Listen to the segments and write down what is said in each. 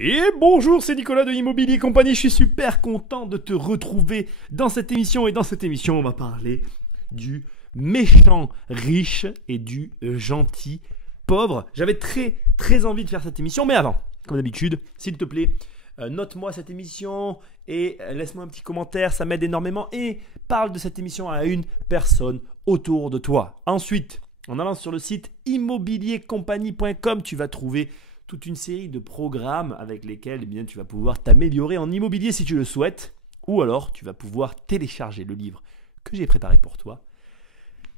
Et bonjour, c'est Nicolas de Immobilier Compagnie, je suis super content de te retrouver dans cette émission. Et dans cette émission, on va parler du méchant riche et du gentil pauvre. J'avais très envie de faire cette émission, mais avant, comme d'habitude, s'il te plaît, note-moi cette émission et laisse-moi un petit commentaire, ça m'aide énormément. Et parle de cette émission à une personne autour de toi. Ensuite, en allant sur le site immobiliercompagnie.com, tu vas trouver toute une série de programmes avec lesquels tu vas pouvoir t'améliorer en immobilier si tu le souhaites, ou alors tu vas pouvoir télécharger le livre que j'ai préparé pour toi.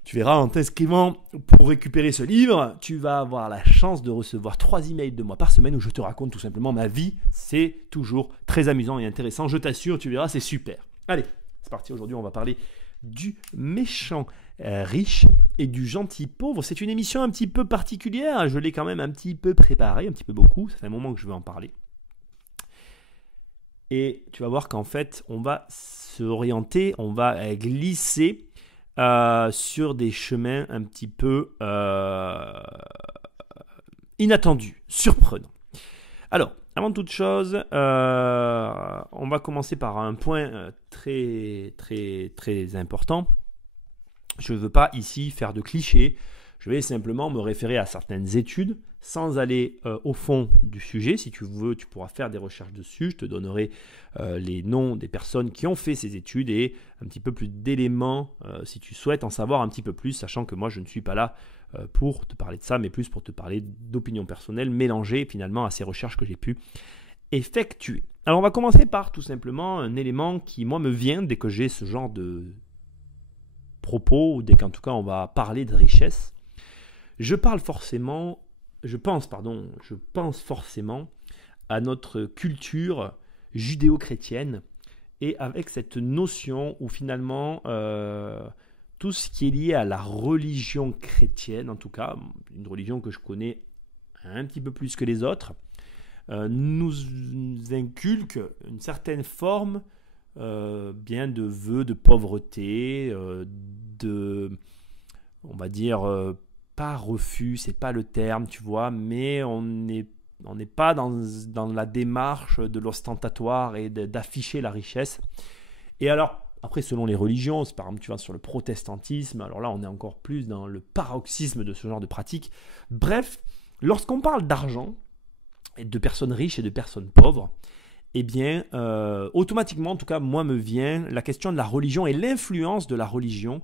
Tu verras, en t'inscrivant pour récupérer ce livre, tu vas avoir la chance de recevoir 3 emails de moi par semaine où je te raconte tout simplement ma vie. C'est toujours très amusant et intéressant, je t'assure, tu verras, c'est super. Allez, c'est parti, aujourd'hui on va parler du méchant riche et du gentil pauvre. C'est une émission un petit peu particulière, je l'ai quand même un petit peu préparée, un petit peu beaucoup, ça fait un moment que je veux en parler. Et tu vas voir qu'en fait, on va s'orienter, on va glisser sur des chemins un petit peu inattendus, surprenants. Alors, avant toute chose, on va commencer par un point très important. Je ne veux pas ici faire de clichés, je vais simplement me référer à certaines études sans aller au fond du sujet. Si tu veux, tu pourras faire des recherches dessus, je te donnerai les noms des personnes qui ont fait ces études et un petit peu plus d'éléments si tu souhaites en savoir un petit peu plus, sachant que moi je ne suis pas là pour te parler de ça, mais plus pour te parler d'opinions personnelles mélangées finalement à ces recherches que j'ai pu effectuer. Alors on va commencer par tout simplement un élément qui moi me vient dès que j'ai ce genre de propos, ou dès qu'en tout cas on va parler de richesse. Je pense forcément à notre culture judéo-chrétienne et avec cette notion où finalement tout ce qui est lié à la religion chrétienne, en tout cas une religion que je connais un petit peu plus que les autres, nous inculque une certaine forme bien de vœux de pauvreté, on va dire, pas refus, c'est pas le terme, tu vois, mais on n'est pas dans la démarche de l'ostentatoire et d'afficher la richesse. Et alors, après, selon les religions, par exemple, tu vas sur le protestantisme, alors là, on est encore plus dans le paroxysme de ce genre de pratique. Bref, lorsqu'on parle d'argent, et de personnes riches et de personnes pauvres, eh bien, automatiquement, en tout cas, moi me vient la question de la religion et l'influence de la religion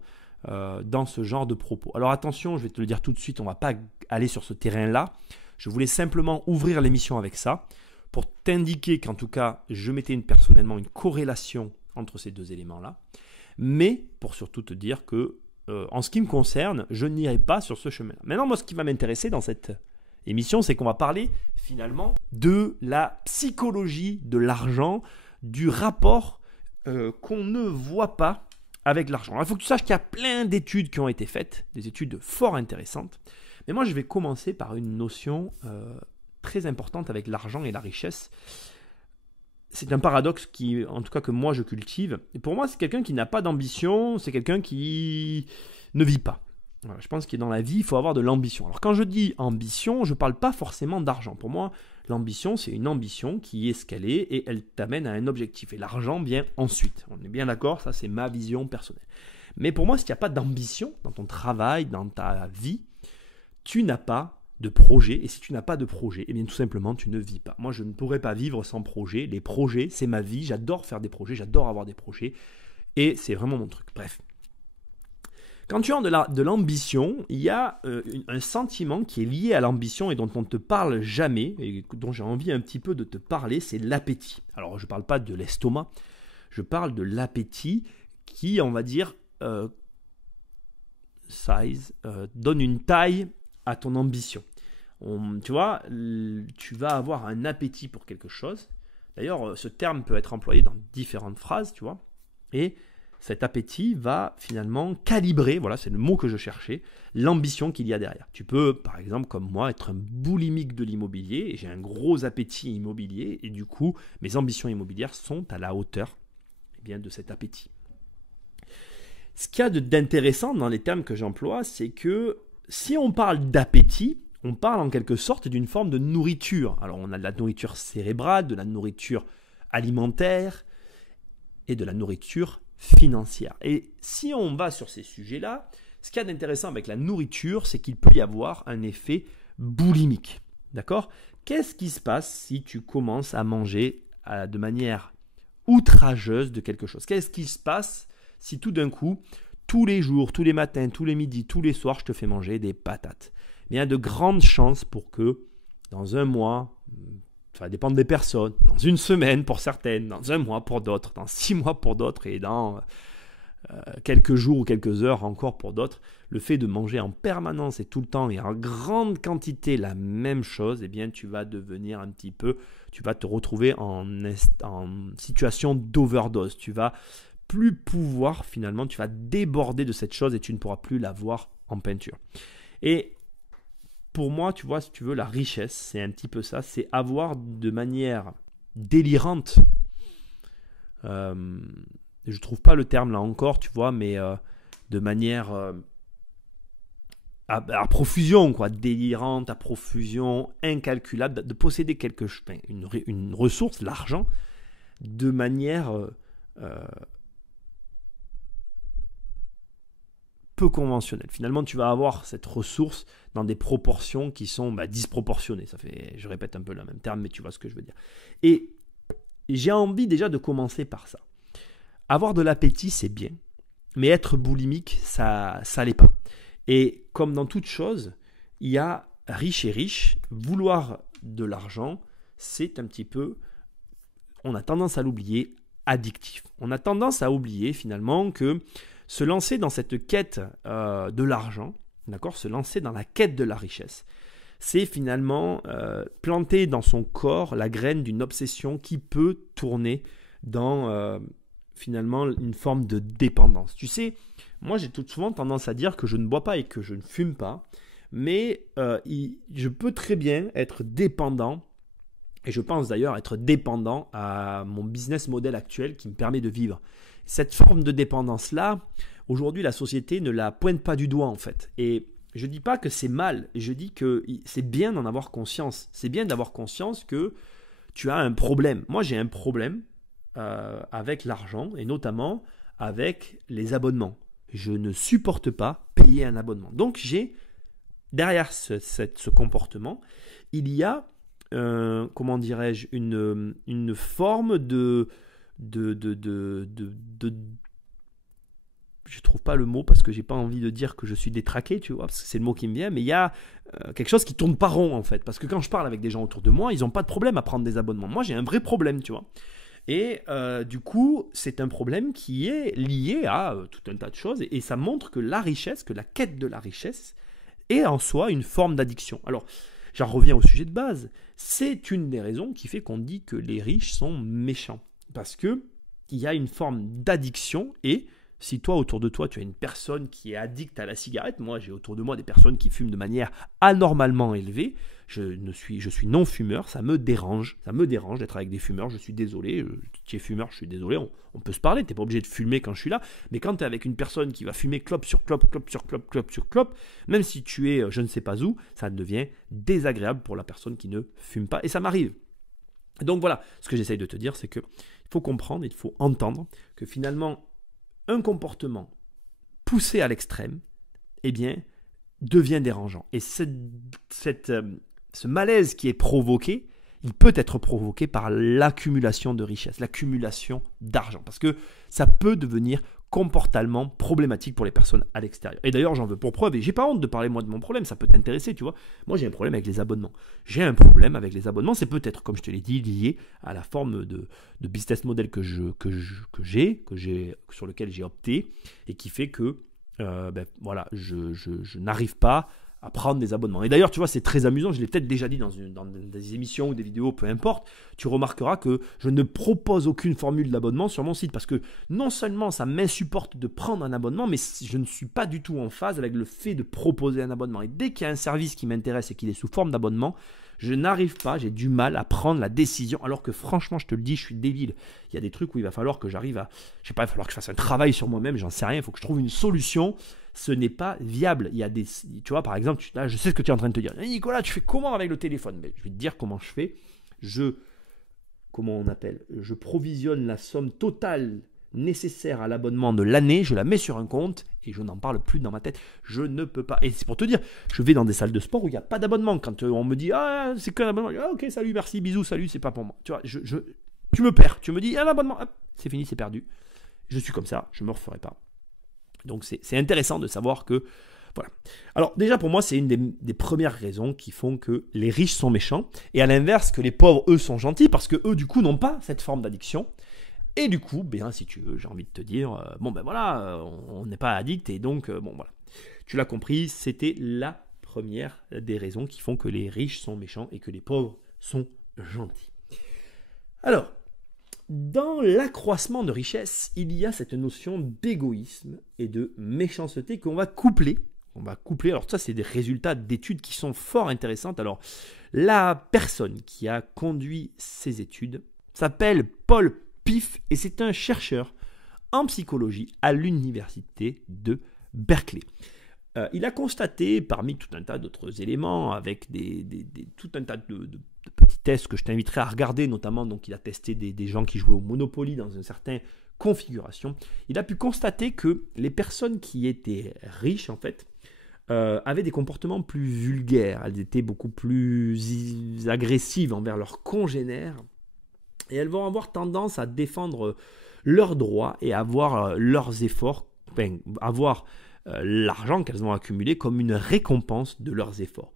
dans ce genre de propos. Alors attention, je vais te le dire tout de suite, on ne va pas aller sur ce terrain-là. Je voulais simplement ouvrir l'émission avec ça pour t'indiquer qu'en tout cas, je mettais personnellement une corrélation entre ces deux éléments-là, mais pour surtout te dire que, en ce qui me concerne, je n'irai pas sur ce chemin-là. Maintenant, moi, ce qui va m'intéresser dans cette émission, c'est qu'on va parler finalement de la psychologie de l'argent, du rapport qu'on ne voit pas avec l'argent. Alors, il faut que tu saches qu'il y a plein d'études qui ont été faites, des études fort intéressantes, mais moi je vais commencer par une notion très importante avec l'argent et la richesse. C'est un paradoxe qui, en tout cas que moi je cultive, et pour moi c'est quelqu'un qui n'a pas d'ambition, c'est quelqu'un qui ne vit pas. Voilà, je pense que dans la vie, il faut avoir de l'ambition. Alors quand je dis ambition, je ne parle pas forcément d'argent. Pour moi, l'ambition, c'est une ambition qui est ce qu'elle est et elle t'amène à un objectif. Et l'argent vient ensuite. On est bien d'accord, ça c'est ma vision personnelle. Mais pour moi, si tu n'as pas d'ambition dans ton travail, dans ta vie, tu n'as pas de projet. Et si tu n'as pas de projet, eh bien tout simplement, tu ne vis pas. Moi, je ne pourrais pas vivre sans projet. Les projets, c'est ma vie. J'adore faire des projets, j'adore avoir des projets. Et c'est vraiment mon truc. Bref. Quand tu as de l'ambition, il y a un sentiment qui est lié à l'ambition et dont on ne te parle jamais, et dont j'ai envie un petit peu de te parler, c'est l'appétit. Alors, je ne parle pas de l'estomac, je parle de l'appétit qui, on va dire, donne une taille à ton ambition. Tu vois, tu vas avoir un appétit pour quelque chose. D'ailleurs, ce terme peut être employé dans différentes phrases, tu vois, et cet appétit va finalement calibrer, voilà, c'est le mot que je cherchais, l'ambition qu'il y a derrière. Tu peux, par exemple, comme moi, être un boulimique de l'immobilier, et j'ai un gros appétit immobilier, et du coup, mes ambitions immobilières sont à la hauteur de cet appétit. Ce qu'il y a d'intéressant dans les termes que j'emploie, c'est que si on parle d'appétit, on parle en quelque sorte d'une forme de nourriture. Alors on a de la nourriture cérébrale, de la nourriture alimentaire et de la nourriture financière. Et si on va sur ces sujets-là, ce qu'il y a d'intéressant avec la nourriture, c'est qu'il peut y avoir un effet boulimique. D'accord ? Qu'est-ce qui se passe si tu commences à manger de manière outrageuse de quelque chose ? Qu'est-ce qui se passe si tout d'un coup, tous les jours, tous les matins, tous les midis, tous les soirs, je te fais manger des patates ? Mais il y a de grandes chances pour que dans un mois, ça va dépendre des personnes, dans une semaine pour certaines, dans un mois pour d'autres, dans 6 mois pour d'autres et dans quelques jours ou quelques heures encore pour d'autres, le fait de manger en permanence et tout le temps et en grande quantité la même chose, eh bien tu vas devenir un petit peu, tu vas te retrouver en situation d'overdose. Tu vas plus pouvoir finalement, tu vas déborder de cette chose et tu ne pourras plus la voir en peinture. Et pour moi, tu vois, si tu veux, la richesse, c'est un petit peu ça, c'est avoir de manière délirante, je ne trouve pas le terme là encore, tu vois, mais de manière à profusion, quoi, délirante, à profusion, incalculable, de posséder une ressource, l'argent, de manière peu conventionnelle. Finalement, tu vas avoir cette ressource dans des proportions qui sont disproportionnées. Ça fait, je répète un peu le même terme, mais tu vois ce que je veux dire. Et j'ai envie déjà de commencer par ça. Avoir de l'appétit, c'est bien, mais être boulimique, ça l'est pas. Et comme dans toute chose, il y a riche et riche. Vouloir de l'argent, c'est un petit peu, on a tendance à l'oublier, addictif. On a tendance à oublier finalement que se lancer dans cette quête de l'argent, d'accord, se lancer dans la quête de la richesse, c'est finalement planter dans son corps la graine d'une obsession qui peut tourner dans finalement une forme de dépendance. Tu sais, moi j'ai tout souvent tendance à dire que je ne bois pas et que je ne fume pas, mais je peux très bien être dépendant, et je pense d'ailleurs être dépendant à mon business model actuel qui me permet de vivre. Cette forme de dépendance-là, aujourd'hui, la société ne la pointe pas du doigt en fait. Et je ne dis pas que c'est mal, je dis que c'est bien d'en avoir conscience. C'est bien d'avoir conscience que tu as un problème. Moi, j'ai un problème avec l'argent et notamment avec les abonnements. Je ne supporte pas payer un abonnement. Donc, derrière ce comportement, il y a, comment dirais-je, une forme de je trouve pas le mot parce que j'ai pas envie de dire que je suis détraqué, tu vois, parce que c'est le mot qui me vient, mais il y a quelque chose qui tourne pas rond en fait, parce que quand je parle avec des gens autour de moi, ils n'ont pas de problème à prendre des abonnements. Moi, j'ai un vrai problème, tu vois. Et du coup, c'est un problème qui est lié à tout un tas de choses, et ça montre que la richesse, que la quête de la richesse est en soi une forme d'addiction. Alors, j'en reviens au sujet de base. C'est une des raisons qui fait qu'on dit que les riches sont méchants. Parce qu'il y a une forme d'addiction et si toi, autour de toi, tu as une personne qui est addicte à la cigarette, moi j'ai autour de moi des personnes qui fument de manière anormalement élevée, je suis non-fumeur, ça me dérange d'être avec des fumeurs, je suis désolé, tu es fumeur, je suis désolé, on peut se parler, tu n'es pas obligé de fumer quand je suis là, mais quand tu es avec une personne qui va fumer clope sur clope, clope sur clope, clope sur clope, même si tu es je ne sais pas où, ça devient désagréable pour la personne qui ne fume pas, et ça m'arrive. Donc voilà, ce que j'essaye de te dire, c'est qu'il faut comprendre, il faut entendre que finalement, un comportement poussé à l'extrême, eh bien, devient dérangeant. Et ce malaise qui est provoqué, il peut être provoqué par l'accumulation de richesse, l'accumulation d'argent. Parce que ça peut devenir comportement problématique pour les personnes à l'extérieur. Et d'ailleurs, j'en veux pour preuve, et j'ai pas honte de parler moi de mon problème, ça peut t'intéresser, tu vois. Moi, j'ai un problème avec les abonnements. J'ai un problème avec les abonnements, c'est peut-être, comme je te l'ai dit, lié à la forme de business model sur lequel j'ai opté, et qui fait que, voilà, je n'arrive pas à prendre des abonnements. Et d'ailleurs, tu vois, c'est très amusant, je l'ai peut-être déjà dit dans des émissions ou des vidéos, peu importe, tu remarqueras que je ne propose aucune formule d'abonnement sur mon site parce que non seulement ça m'insupporte de prendre un abonnement, mais je ne suis pas du tout en phase avec le fait de proposer un abonnement. Et dès qu'il y a un service qui m'intéresse et qu'il est sous forme d'abonnement, je n'arrive pas, j'ai du mal à prendre la décision, alors que franchement, je te le dis, je suis débile. Il y a des trucs où il va falloir que j'arrive à, je sais pas, il va falloir que je fasse un travail sur moi-même, j'en sais rien, il faut que je trouve une solution. ce n'est pas viable. Il y a des, tu vois, par exemple, là, je sais ce que tu es en train de te dire. Hey Nicolas, tu fais comment avec le téléphone? Mais je vais te dire comment je fais. Comment on appelle? Je provisionne la somme totale nécessaire à l'abonnement de l'année, je la mets sur un compte et je n'en parle plus dans ma tête. Je ne peux pas. Et c'est pour te dire, je vais dans des salles de sport où il n'y a pas d'abonnement. Quand on me dit, ah, c'est qu'un abonnement, ah, ok, salut, merci, bisous, salut, c'est pas pour moi. Tu vois, tu me perds. Tu me dis, un abonnement, hop, c'est fini, c'est perdu. Je suis comme ça, je ne me referai pas. Donc c'est intéressant de savoir que, voilà. Alors déjà pour moi, c'est une des premières raisons qui font que les riches sont méchants et à l'inverse que les pauvres, eux, sont gentils parce que eux, du coup, n'ont pas cette forme d'addiction. Et du coup, ben, si tu veux, j'ai envie de te dire, bon ben voilà, on n'est pas addict et donc, bon voilà. Tu l'as compris, c'était la première des raisons qui font que les riches sont méchants et que les pauvres sont gentils. Alors, dans l'accroissement de richesse, il y a cette notion d'égoïsme et de méchanceté qu'on va coupler. Alors ça, c'est des résultats d'études qui sont fort intéressantes. Alors, la personne qui a conduit ces études s'appelle Paul Piff et c'est un chercheur en psychologie à l'université de Berkeley. Il a constaté, parmi tout un tas d'autres éléments, avec tout un tas de petits tests que je t'inviterai à regarder, notamment, donc il a testé des gens qui jouaient au Monopoly dans une certaine configuration, il a pu constater que les personnes qui étaient riches, en fait, avaient des comportements plus vulgaires, elles étaient beaucoup plus agressives envers leurs congénères, et elles vont avoir tendance à défendre leurs droits et à avoir leurs efforts, avoir l'argent qu'elles ont accumulé comme une récompense de leurs efforts.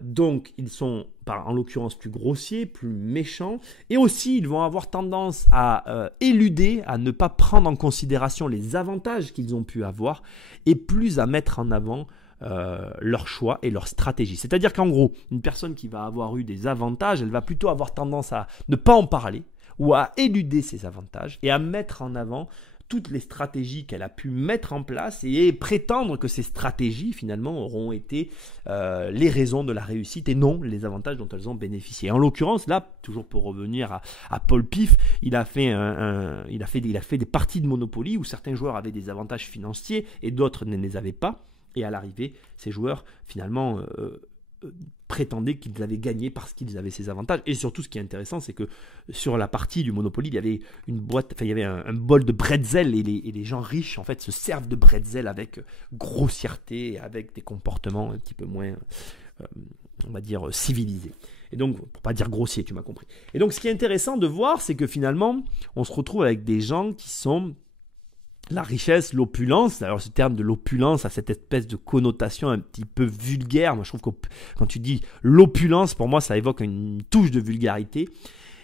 Donc, ils sont, en l'occurrence, plus grossiers, plus méchants, et aussi, ils vont avoir tendance à éluder, à ne pas prendre en considération les avantages qu'ils ont pu avoir, et plus à mettre en avant leur choix et leur stratégie. C'est-à-dire qu'en gros, une personne qui va avoir eu des avantages, elle va plutôt avoir tendance à ne pas en parler, ou à éluder ces avantages, et à mettre en avant toutes les stratégies qu'elle a pu mettre en place et prétendre que ces stratégies finalement auront été les raisons de la réussite et non les avantages dont elles ont bénéficié. En l'occurrence, là, toujours pour revenir à Paul Piff, il a fait des parties de Monopoly où certains joueurs avaient des avantages financiers et d'autres ne les avaient pas. Et à l'arrivée, ces joueurs finalement prétendaient qu'ils avaient gagné parce qu'ils avaient ces avantages. Et surtout, ce qui est intéressant, c'est que sur la partie du Monopoly, il y avait un bol de bretzel et les gens riches en fait se servent de bretzel avec grossièreté, avec des comportements un petit peu moins, on va dire, civilisés. Et donc, pour pas dire grossier, tu m'as compris. Et donc, ce qui est intéressant de voir, c'est que finalement, on se retrouve avec des gens qui sont la richesse, l'opulence. Alors ce terme de l'opulence a cette espèce de connotation un petit peu vulgaire. Moi je trouve que quand tu dis l'opulence, pour moi ça évoque une touche de vulgarité.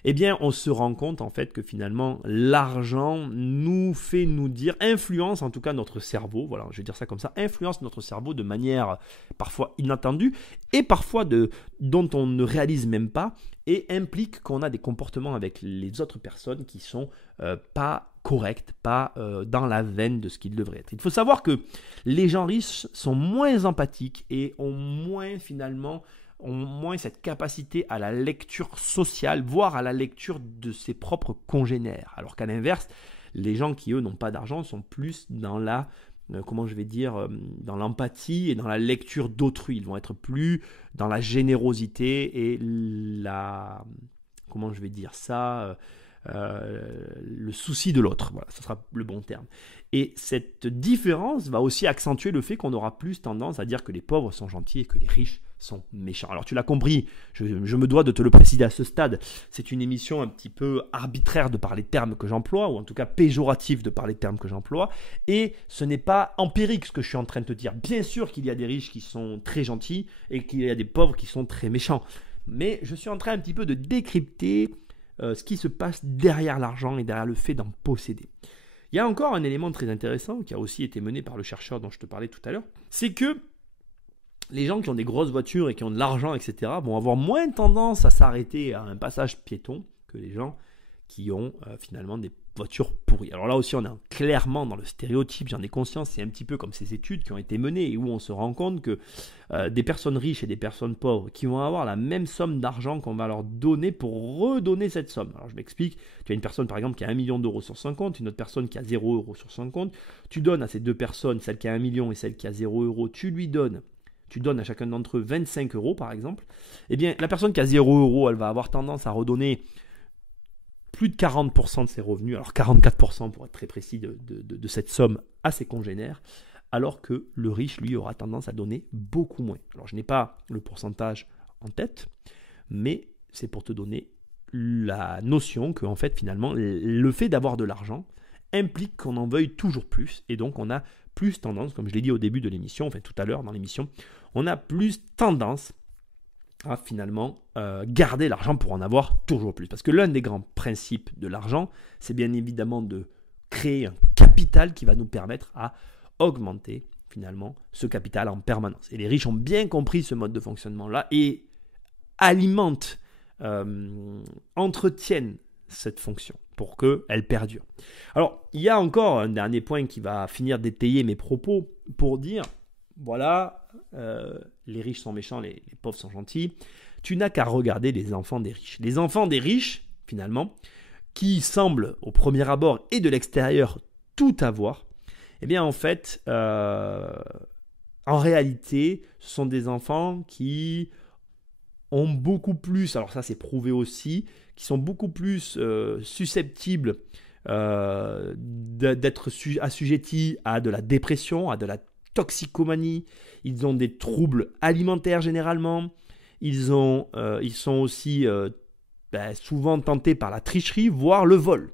Eh bien on se rend compte en fait que finalement l'argent nous fait nous dire, influence en tout cas notre cerveau, voilà je vais dire ça comme ça, influence notre cerveau de manière parfois inattendue et parfois dont on ne réalise même pas et implique qu'on a des comportements avec les autres personnes qui sont pas correct, pas dans la veine de ce qu'il devrait être. Il faut savoir que les gens riches sont moins empathiques et ont moins cette capacité à la lecture sociale, voire à la lecture de ses propres congénères. Alors qu'à l'inverse, les gens qui, eux, n'ont pas d'argent sont plus dans la, dans l'empathie et dans la lecture d'autrui. Ils vont être plus dans la générosité et le souci de l'autre, voilà, ce sera le bon terme. Et cette différence va aussi accentuer le fait qu'on aura plus tendance à dire que les pauvres sont gentils et que les riches sont méchants. Alors tu l'as compris, je me dois de te le préciser à ce stade, c'est une émission un petit peu arbitraire de par les termes que j'emploie, ou en tout cas péjoratif de par les termes que j'emploie, et ce n'est pas empirique ce que je suis en train de te dire. Bien sûr qu'il y a des riches qui sont très gentils et qu'il y a des pauvres qui sont très méchants, mais je suis en train un petit peu de décrypter ce qui se passe derrière l'argent et derrière le fait d'en posséder. Il y a encore un élément très intéressant qui a aussi été mené par le chercheur dont je te parlais tout à l'heure, c'est que les gens qui ont des grosses voitures et qui ont de l'argent, etc., vont avoir moins tendance à s'arrêter à un passage piéton que les gens qui ont finalement des voiture pourrie. Alors là aussi, on est clairement dans le stéréotype, j'en ai conscience, c'est un petit peu comme ces études qui ont été menées et où on se rend compte que des personnes riches et des personnes pauvres qui vont avoir la même somme d'argent qu'on va leur donner pour redonner cette somme. Alors je m'explique, tu as une personne par exemple qui a 1 million d'euros sur son compte, une autre personne qui a 0 euros sur son compte, tu donnes à ces deux personnes, celle qui a 1 million et celle qui a 0 euros, tu donnes à chacun d'entre eux 25 euros par exemple, eh bien la personne qui a 0 euros, elle va avoir tendance à redonner plus de 40% de ses revenus, alors 44% pour être très précis de cette somme à ses congénères, alors que le riche, lui, aura tendance à donner beaucoup moins. Alors je n'ai pas le pourcentage en tête, mais c'est pour te donner la notion que, en fait, finalement, le fait d'avoir de l'argent implique qu'on en veuille toujours plus, et donc on a plus tendance, comme je l'ai dit au début de l'émission, enfin tout à l'heure dans l'émission, on a plus tendance à finalement garder l'argent pour en avoir toujours plus. Parce que l'un des grands principes de l'argent, c'est bien évidemment de créer un capital qui va nous permettre à augmenter finalement ce capital en permanence. Et les riches ont bien compris ce mode de fonctionnement-là et alimentent, entretiennent cette fonction pour qu'elle perdure. Alors, il y a encore un dernier point qui va finir d'étayer mes propos pour dire, voilà, les riches sont méchants, les pauvres sont gentils. Tu n'as qu'à regarder les enfants des riches. Les enfants des riches, finalement, qui semblent au premier abord et de l'extérieur tout avoir, eh bien en fait, en réalité, ce sont des enfants qui ont beaucoup plus, alors ça c'est prouvé aussi, qui sont beaucoup plus susceptibles d'être assujettis à de la dépression, à de la toxicomanie, ils ont des troubles alimentaires généralement, ils sont aussi souvent tentés par la tricherie, voire le vol.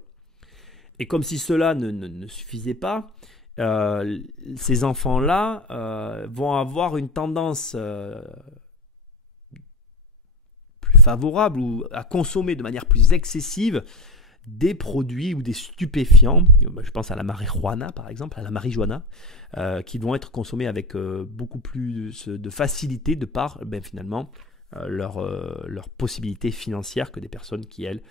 Et comme si cela ne suffisait pas, ces enfants-là vont avoir une tendance plus favorable ou à consommer de manière plus excessive des produits ou des stupéfiants, je pense à la marijuana par exemple, qui vont être consommés avec beaucoup plus de facilité de par finalement leur possibilité financière que des personnes qui elles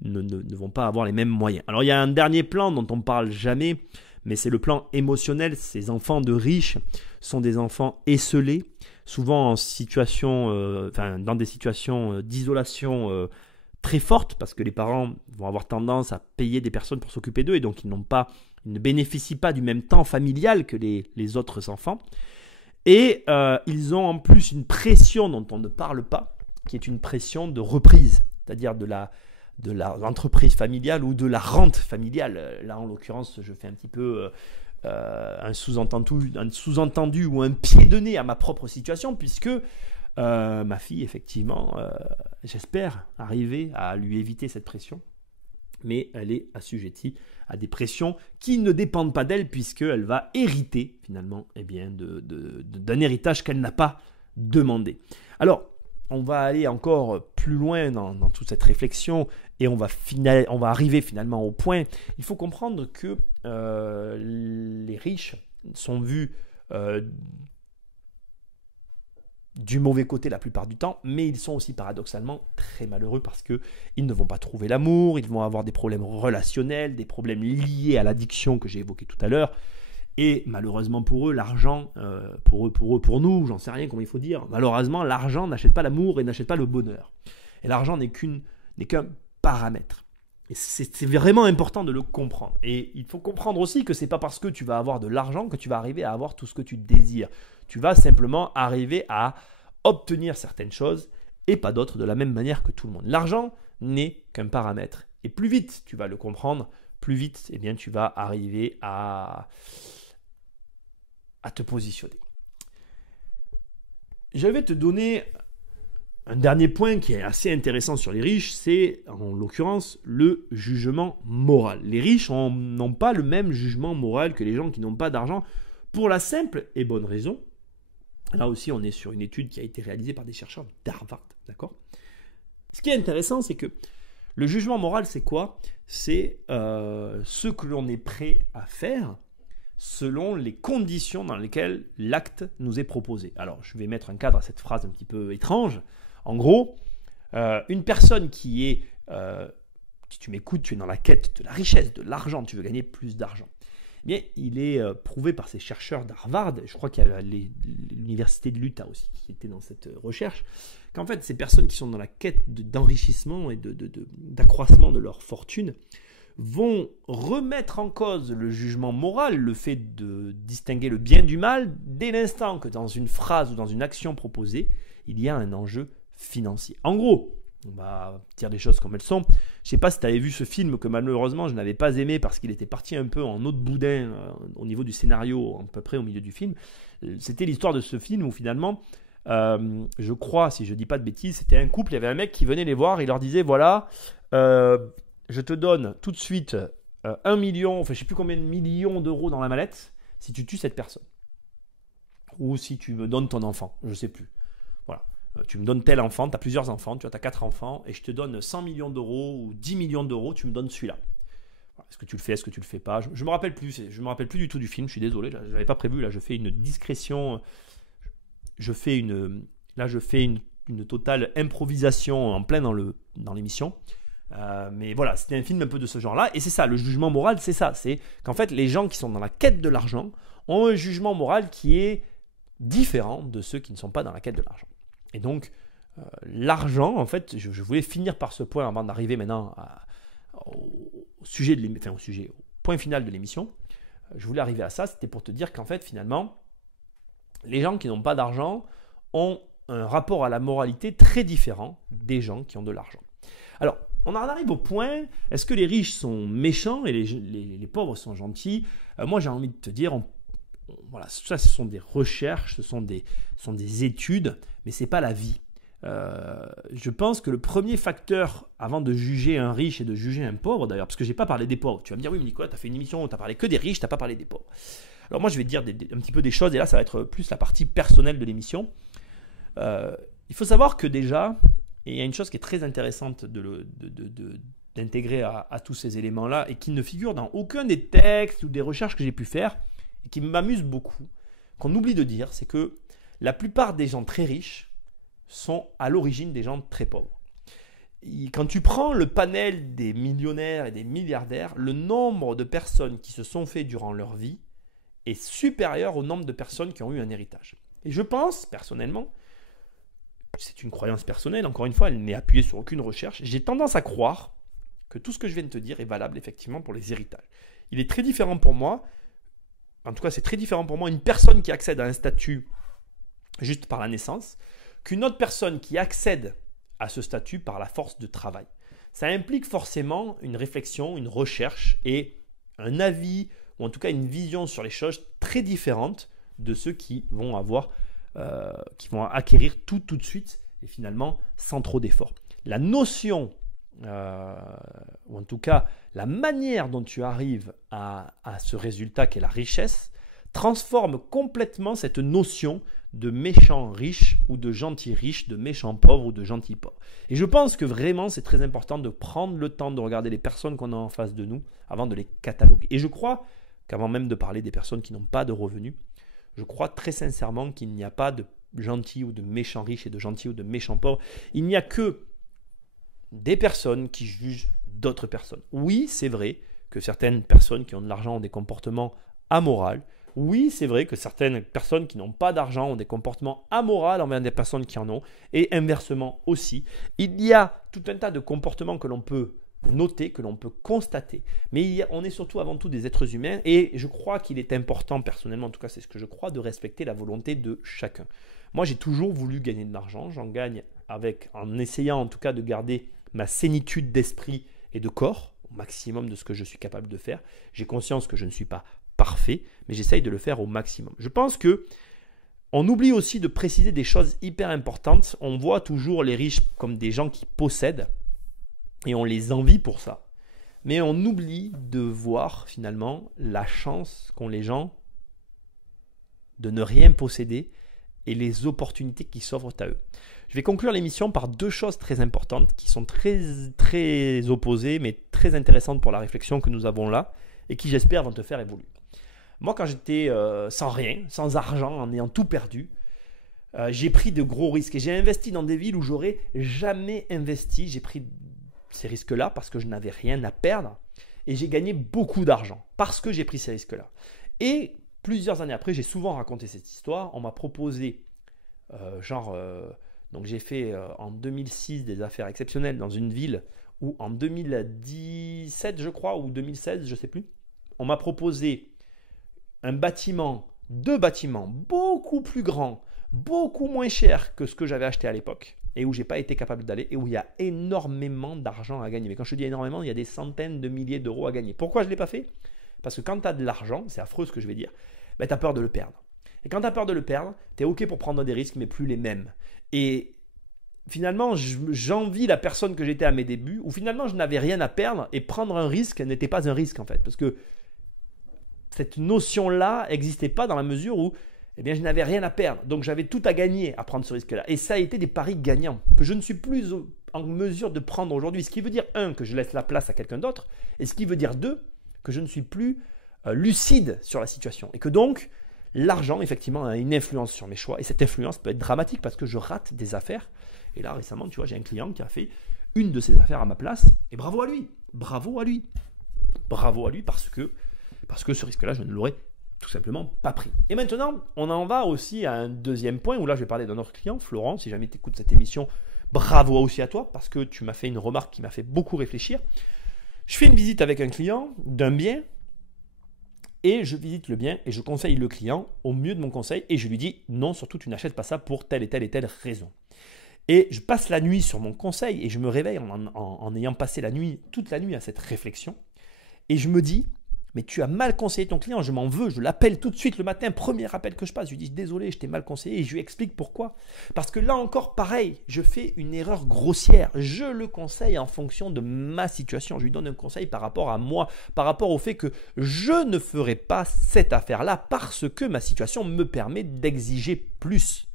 ne vont pas avoir les mêmes moyens. Alors il y a un dernier plan dont on ne parle jamais, mais c'est le plan émotionnel. Ces enfants de riches sont des enfants esseulés, souvent en situation, dans des situations d'isolation très forte, parce que les parents vont avoir tendance à payer des personnes pour s'occuper d'eux et donc ils ne bénéficient pas du même temps familial que les autres enfants. Et ils ont en plus une pression dont on ne parle pas, qui est une pression de reprise, c'est-à-dire de l'entreprise familiale ou de la rente familiale. Là, en l'occurrence, je fais un petit peu un sous-entendu ou un pied de nez à ma propre situation, puisque ma fille, effectivement, j'espère arriver à lui éviter cette pression, mais elle est assujettie à des pressions qui ne dépendent pas d'elle, puisqu'elle va hériter finalement d'un héritage qu'elle n'a pas demandé. Alors, on va aller encore plus loin dans toute cette réflexion et on va arriver finalement au point. Il faut comprendre que les riches sont vus du mauvais côté la plupart du temps, mais ils sont aussi paradoxalement très malheureux parce qu'ils ne vont pas trouver l'amour, ils vont avoir des problèmes relationnels, des problèmes liés à l'addiction que j'ai évoqué tout à l'heure. Et malheureusement pour eux, l'argent, pour nous, j'en sais rien comment il faut dire, malheureusement l'argent n'achète pas l'amour et n'achète pas le bonheur. Et l'argent n'est qu'un paramètre. Et c'est vraiment important de le comprendre. Et il faut comprendre aussi que ce n'est pas parce que tu vas avoir de l'argent que tu vas arriver à avoir tout ce que tu désires. Tu vas simplement arriver à obtenir certaines choses et pas d'autres de la même manière que tout le monde. L'argent n'est qu'un paramètre. Et plus vite tu vas le comprendre, plus vite tu vas arriver à te positionner. Je vais te donner un dernier point qui est assez intéressant sur les riches, c'est en l'occurrence le jugement moral. Les riches n'ont pas le même jugement moral que les gens qui n'ont pas d'argent pour la simple et bonne raison. Là aussi, on est sur une étude qui a été réalisée par des chercheurs d'Harvard, d'accord ? Ce qui est intéressant, c'est que le jugement moral, c'est quoi ? C'est ce que l'on est prêt à faire selon les conditions dans lesquelles l'acte nous est proposé. Alors, je vais mettre un cadre à cette phrase un petit peu étrange. En gros, une personne qui si tu m'écoutes, tu es dans la quête de la richesse, de l'argent, tu veux gagner plus d'argent. Eh bien, il est prouvé par ces chercheurs d'Harvard, je crois qu'il y a l'université de l'Utah aussi qui était dans cette recherche, qu'en fait, ces personnes qui sont dans la quête d'enrichissement et d'accroissement de leur fortune vont remettre en cause le jugement moral, le fait de distinguer le bien du mal, dès l'instant que dans une phrase ou dans une action proposée, il y a un enjeu financier. En gros, on va dire des choses comme elles sont. Je ne sais pas si tu avais vu ce film que malheureusement je n'avais pas aimé parce qu'il était parti un peu en eau de boudin au niveau du scénario, à peu près au milieu du film. C'était l'histoire de ce film où finalement, je crois, si je ne dis pas de bêtises, c'était un couple, il y avait un mec qui venait les voir, il leur disait voilà, je te donne tout de suite 1 million, enfin je ne sais plus combien de millions d'euros dans la mallette si tu tues cette personne. Ou si tu me donnes ton enfant, je ne sais plus. Voilà. Tu me donnes tel enfant, tu as plusieurs enfants, tu as 4 enfants, et je te donne 100 millions d'euros ou 10 millions d'euros, tu me donnes celui-là. Est-ce que tu le fais, est-ce que tu le fais pas? Je ne me rappelle plus, je me rappelle plus du tout du film, je suis désolé, je n'avais pas prévu, là je fais une discrétion, je fais une totale improvisation en plein dans l'émission. Mais voilà, c'était un film un peu de ce genre-là, et c'est ça, le jugement moral, c'est ça, c'est qu'en fait les gens qui sont dans la quête de l'argent ont un jugement moral qui est différent de ceux qui ne sont pas dans la quête de l'argent. Et donc, l'argent, en fait, je voulais finir par ce point avant d'arriver maintenant au point final de l'émission. Je voulais arriver à ça, c'était pour te dire qu'en fait, finalement, les gens qui n'ont pas d'argent ont un rapport à la moralité très différent des gens qui ont de l'argent. Alors, on en arrive au point, est-ce que les riches sont méchants et les pauvres sont gentils? Moi, j'ai envie de te dire, voilà, ça, ce sont des recherches, ce sont des études, mais ce n'est pas la vie. Je pense que le premier facteur, avant de juger un riche et de juger un pauvre, d'ailleurs, parce que je n'ai pas parlé des pauvres, tu vas me dire, oui, mais Nicolas, tu as fait une émission où tu n'as parlé que des riches, tu n'as pas parlé des pauvres. Alors moi, je vais te dire un petit peu des choses, et là, ça va être plus la partie personnelle de l'émission. Il faut savoir que déjà, et il y a une chose qui est très intéressante d'intégrer à tous ces éléments-là, et qui ne figure dans aucun des textes ou des recherches que j'ai pu faire, et qui m'amuse beaucoup, qu'on oublie de dire, c'est que la plupart des gens très riches sont à l'origine des gens très pauvres. Quand tu prends le panel des millionnaires et des milliardaires, le nombre de personnes qui se sont fait durant leur vie est supérieur au nombre de personnes qui ont eu un héritage. Et je pense, personnellement, c'est une croyance personnelle, encore une fois, elle n'est appuyée sur aucune recherche, j'ai tendance à croire que tout ce que je viens de te dire est valable effectivement pour les héritages. Il est très différent pour moi, en tout cas c'est très différent pour moi, une personne qui accède à un statut juste par la naissance, qu'une autre personne qui accède à ce statut par la force de travail. Ça implique forcément une réflexion, une recherche et un avis, ou en tout cas une vision sur les choses très différentes de ceux qui vont acquérir tout de suite et finalement sans trop d'efforts. La notion, ou en tout cas la manière dont tu arrives à ce résultat qu'est la richesse, transforme complètement cette notion de méchants riches ou de gentils riches, de méchants pauvres ou de gentils pauvres. Et je pense que vraiment c'est très important de prendre le temps de regarder les personnes qu'on a en face de nous avant de les cataloguer. Et je crois qu'avant même de parler des personnes qui n'ont pas de revenus, je crois très sincèrement qu'il n'y a pas de gentils ou de méchants riches et de gentils ou de méchants pauvres. Il n'y a que des personnes qui jugent d'autres personnes. Oui, c'est vrai que certaines personnes qui ont de l'argent ont des comportements amoraux. Oui, c'est vrai que certaines personnes qui n'ont pas d'argent ont des comportements amoraux envers des personnes qui en ont, et inversement aussi. Il y a tout un tas de comportements que l'on peut noter, que l'on peut constater, mais on est surtout avant tout des êtres humains, et je crois qu'il est important, personnellement, en tout cas c'est ce que je crois, de respecter la volonté de chacun. Moi j'ai toujours voulu gagner de l'argent, j'en gagne en essayant en tout cas de garder ma sénitude d'esprit et de corps, au maximum de ce que je suis capable de faire. J'ai conscience que je ne suis pas parfait, mais j'essaye de le faire au maximum. Je pense que on oublie aussi de préciser des choses hyper importantes. On voit toujours les riches comme des gens qui possèdent et on les envie pour ça. Mais on oublie de voir finalement la chance qu'ont les gens de ne rien posséder et les opportunités qui s'offrent à eux. Je vais conclure l'émission par deux choses très importantes qui sont très, très opposées mais très intéressantes pour la réflexion que nous avons là et qui j'espère vont te faire évoluer. Moi, quand j'étais sans rien, sans argent, en ayant tout perdu, j'ai pris de gros risques et j'ai investi dans des villes où j'aurais jamais investi. J'ai pris ces risques-là parce que je n'avais rien à perdre et j'ai gagné beaucoup d'argent parce que j'ai pris ces risques-là. Et plusieurs années après, j'ai souvent raconté cette histoire. On m'a proposé, donc j'ai fait en 2006 des affaires exceptionnelles dans une ville où en 2017, je crois, ou 2016, je ne sais plus, on m'a proposé deux bâtiments beaucoup plus grands, beaucoup moins chers que ce que j'avais acheté à l'époque et où je n'ai pas été capable d'aller et où il y a énormément d'argent à gagner. Mais quand je te dis énormément, il y a des centaines de milliers d'euros à gagner. Pourquoi je ne l'ai pas fait? Parce que quand tu as de l'argent, c'est affreux ce que je vais dire, ben, tu as peur de le perdre. Et quand tu as peur de le perdre, tu es OK pour prendre des risques, mais plus les mêmes. Et finalement, j'envie la personne que j'étais à mes débuts, où finalement je n'avais rien à perdre et prendre un risque n'était pas un risque en fait. Parce que cette notion-là n'existait pas dans la mesure où eh bien, je n'avais rien à perdre. Donc j'avais tout à gagner à prendre ce risque-là. Et ça a été des paris gagnants que je ne suis plus en mesure de prendre aujourd'hui. Ce qui veut dire, un, que je laisse la place à quelqu'un d'autre. Et ce qui veut dire, deux, que je ne suis plus lucide sur la situation. Et que donc, l'argent, effectivement, a une influence sur mes choix. Et cette influence peut être dramatique parce que je rate des affaires. Et là, récemment, tu vois, j'ai un client qui a fait une de ses affaires à ma place. Et bravo à lui. Bravo à lui. Bravo à lui parce que ce risque-là, je ne l'aurais tout simplement pas pris. Et maintenant, on en va aussi à un deuxième point où là, je vais parler d'un autre client, Florent. Si jamais tu écoutes cette émission, bravo aussi à toi parce que tu m'as fait une remarque qui m'a fait beaucoup réfléchir. Je fais une visite avec un client d'un bien et je visite le bien et je conseille le client au mieux de mon conseil et je lui dis non, surtout tu n'achètes pas ça pour telle et telle et telle raison. Et je passe la nuit sur mon conseil et je me réveille en ayant passé toute la nuit à cette réflexion et je me dis mais tu as mal conseillé ton client, je m'en veux, je l'appelle tout de suite le matin, premier appel que je passe, je lui dis désolé, je t'ai mal conseillé et je lui explique pourquoi. Parce que là encore, pareil, je fais une erreur grossière, je le conseille en fonction de ma situation, je lui donne un conseil par rapport à moi, par rapport au fait que je ne ferai pas cette affaire-là parce que ma situation me permet d'exiger plus.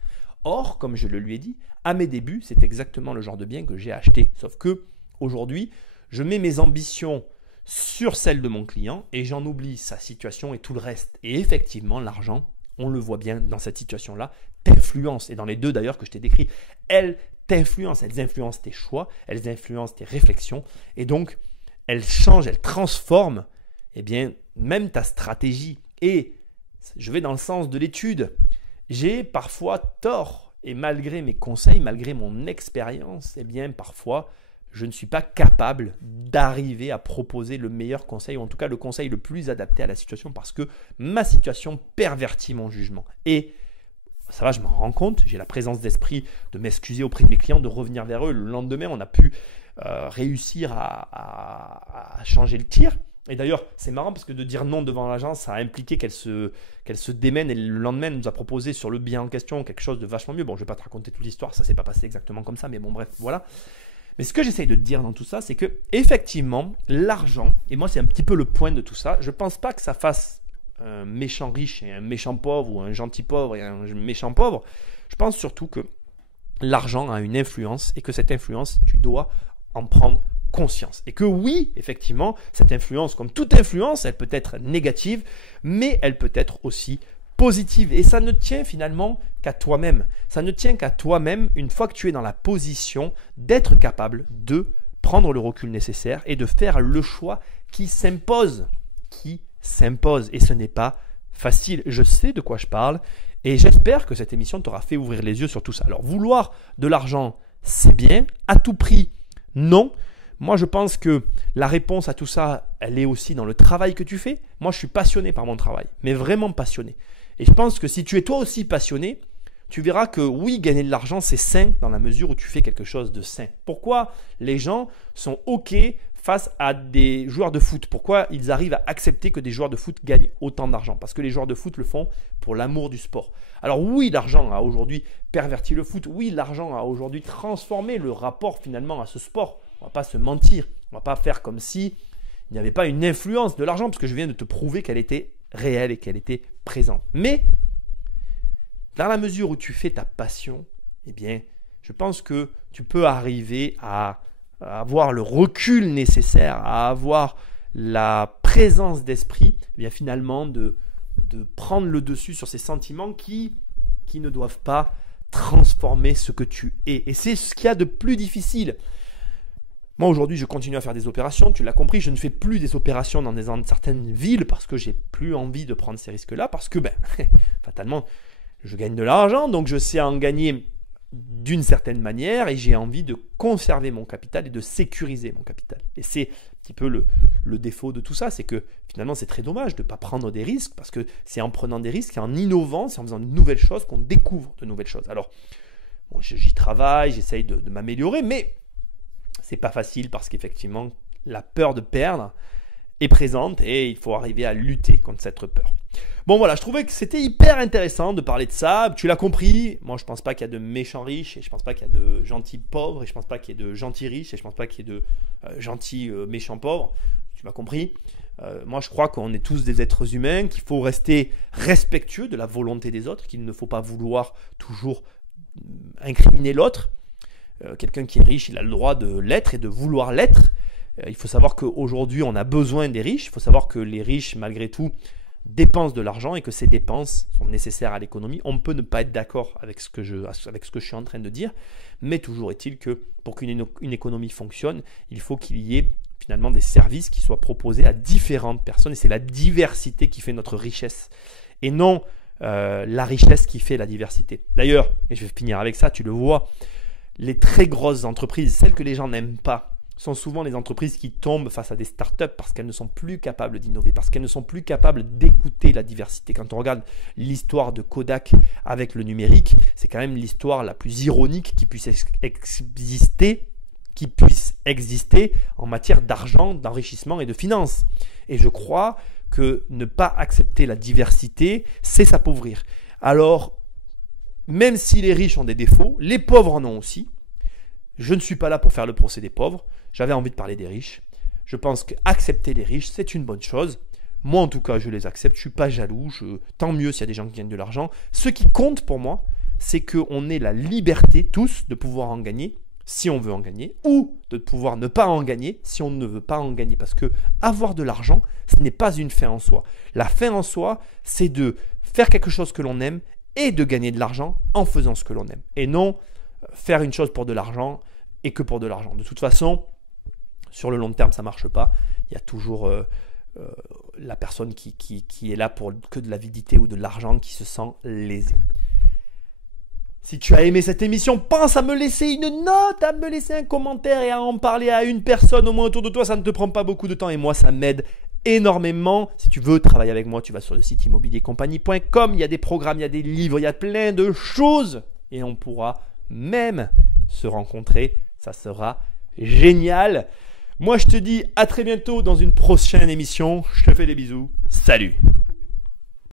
Or, comme je le lui ai dit, à mes débuts, c'est exactement le genre de bien que j'ai acheté. Sauf que aujourd'hui, je mets mes ambitions sur celle de mon client et j'en oublie sa situation et tout le reste. Et effectivement, l'argent, on le voit bien dans cette situation-là, t'influence. Et dans les deux d'ailleurs que je t'ai décrit, elles t'influencent, elles influencent tes choix, elles influencent tes réflexions et donc elles changent, elles transforment eh bien, même ta stratégie. Et je vais dans le sens de l'étude. J'ai parfois tort et malgré mes conseils, malgré mon expérience, eh bien parfois je ne suis pas capable d'arriver à proposer le meilleur conseil, ou en tout cas le conseil le plus adapté à la situation, parce que ma situation pervertit mon jugement. Et ça va, je m'en rends compte, j'ai la présence d'esprit de m'excuser auprès de mes clients, de revenir vers eux. Le lendemain, on a pu réussir à changer le tir. Et d'ailleurs, c'est marrant parce que de dire non devant l'agence, ça a impliqué qu'elle se démène et le lendemain, elle nous a proposé sur le bien en question quelque chose de vachement mieux. Bon, je ne vais pas te raconter toute l'histoire, ça ne s'est pas passé exactement comme ça, mais bon, bref, voilà. Mais ce que j'essaye de te dire dans tout ça, c'est que effectivement, l'argent, et moi c'est un petit peu le point de tout ça, je ne pense pas que ça fasse un méchant riche et un méchant pauvre, ou un gentil pauvre et un méchant pauvre. Je pense surtout que l'argent a une influence et que cette influence, tu dois en prendre conscience. Et que oui, effectivement, cette influence, comme toute influence, elle peut être négative, mais elle peut être aussi positive. Et ça ne tient finalement qu'à toi-même. Ça ne tient qu'à toi-même une fois que tu es dans la position d'être capable de prendre le recul nécessaire et de faire le choix qui s'impose. Et ce n'est pas facile. Je sais de quoi je parle et j'espère que cette émission t'aura fait ouvrir les yeux sur tout ça. Alors, vouloir de l'argent, c'est bien. À tout prix, non. Moi, je pense que la réponse à tout ça, elle est aussi dans le travail que tu fais. Moi, je suis passionné par mon travail, mais vraiment passionné. Et je pense que si tu es toi aussi passionné, tu verras que oui, gagner de l'argent, c'est sain dans la mesure où tu fais quelque chose de sain. Pourquoi les gens sont OK face à des joueurs de foot? Pourquoi ils arrivent à accepter que des joueurs de foot gagnent autant d'argent? Parce que les joueurs de foot le font pour l'amour du sport. Alors oui, l'argent a aujourd'hui perverti le foot. Oui, l'argent a aujourd'hui transformé le rapport finalement à ce sport. On ne va pas se mentir. On ne va pas faire comme si il n'y avait pas une influence de l'argent, parce que je viens de te prouver qu'elle était réelle et qu'elle était présente. Mais dans la mesure où tu fais ta passion, eh bien, je pense que tu peux arriver à avoir le recul nécessaire, à avoir la présence d'esprit, eh bien finalement de prendre le dessus sur ces sentiments qui ne doivent pas transformer ce que tu es. Et c'est ce qu'il y a de plus difficile. Moi aujourd'hui je continue à faire des opérations, tu l'as compris, je ne fais plus des opérations dans certaines villes parce que j'ai plus envie de prendre ces risques-là, parce que fatalement je gagne de l'argent, donc je sais en gagner d'une certaine manière et j'ai envie de conserver mon capital et de sécuriser mon capital. Et c'est un petit peu le défaut de tout ça, c'est que finalement c'est très dommage de ne pas prendre des risques, parce que c'est en prenant des risques et en innovant, c'est en faisant de nouvelles choses qu'on découvre de nouvelles choses. Alors bon, j'y travaille, j'essaye de m'améliorer, mais c'est pas facile parce qu'effectivement la peur de perdre est présente et il faut arriver à lutter contre cette peur. Bon voilà, je trouvais que c'était hyper intéressant de parler de ça. Tu l'as compris, moi je pense pas qu'il y a de méchants riches et je pense pas qu'il y a de gentils pauvres et je pense pas qu'il y ait de gentils riches et je pense pas qu'il y ait de gentils méchants pauvres. Tu m'as compris. Moi je crois qu'on est tous des êtres humains, qu'il faut rester respectueux de la volonté des autres, qu'il ne faut pas vouloir toujours incriminer l'autre. Quelqu'un qui est riche, il a le droit de l'être et de vouloir l'être. Il faut savoir qu'aujourd'hui on a besoin des riches. Il faut savoir que les riches malgré tout dépensent de l'argent et que ces dépenses sont nécessaires à l'économie. On peut ne pas être d'accord avec ce que je suis en train de dire, mais toujours est-il que pour qu'une économie fonctionne, il faut qu'il y ait finalement des services qui soient proposés à différentes personnes, et c'est la diversité qui fait notre richesse et non la richesse qui fait la diversité. D'ailleurs, et je vais finir avec ça, tu le vois, les très grosses entreprises, celles que les gens n'aiment pas, sont souvent les entreprises qui tombent face à des startups parce qu'elles ne sont plus capables d'innover, parce qu'elles ne sont plus capables d'écouter la diversité. Quand on regarde l'histoire de Kodak avec le numérique, c'est quand même l'histoire la plus ironique qui puisse exister en matière d'argent, d'enrichissement et de finances. Et je crois que ne pas accepter la diversité, c'est s'appauvrir. Alors, même si les riches ont des défauts, les pauvres en ont aussi. Je ne suis pas là pour faire le procès des pauvres. J'avais envie de parler des riches. Je pense qu'accepter les riches, c'est une bonne chose. Moi, en tout cas, je les accepte. Je ne suis pas jaloux. Tant mieux s'il y a des gens qui gagnent de l'argent. Ce qui compte pour moi, c'est qu'on ait la liberté, tous, de pouvoir en gagner si on veut en gagner, ou de pouvoir ne pas en gagner si on ne veut pas en gagner. Parce que avoir de l'argent, ce n'est pas une fin en soi. La fin en soi, c'est de faire quelque chose que l'on aime et de gagner de l'argent en faisant ce que l'on aime. Et non faire une chose pour de l'argent et que pour de l'argent. De toute façon, sur le long terme, ça ne marche pas. Il y a toujours la personne qui est là pour que de l'avidité ou de l'argent qui se sent lésée. Si tu as aimé cette émission, pense à me laisser une note, à me laisser un commentaire et à en parler à une personne au moins autour de toi. Ça ne te prend pas beaucoup de temps et moi, ça m'aide énormément. Si tu veux travailler avec moi, tu vas sur le site immobiliercompagnie.com. Il y a des programmes, il y a des livres, il y a plein de choses et on pourra même se rencontrer. Ça sera génial. Moi, je te dis à très bientôt dans une prochaine émission. Je te fais des bisous. Salut!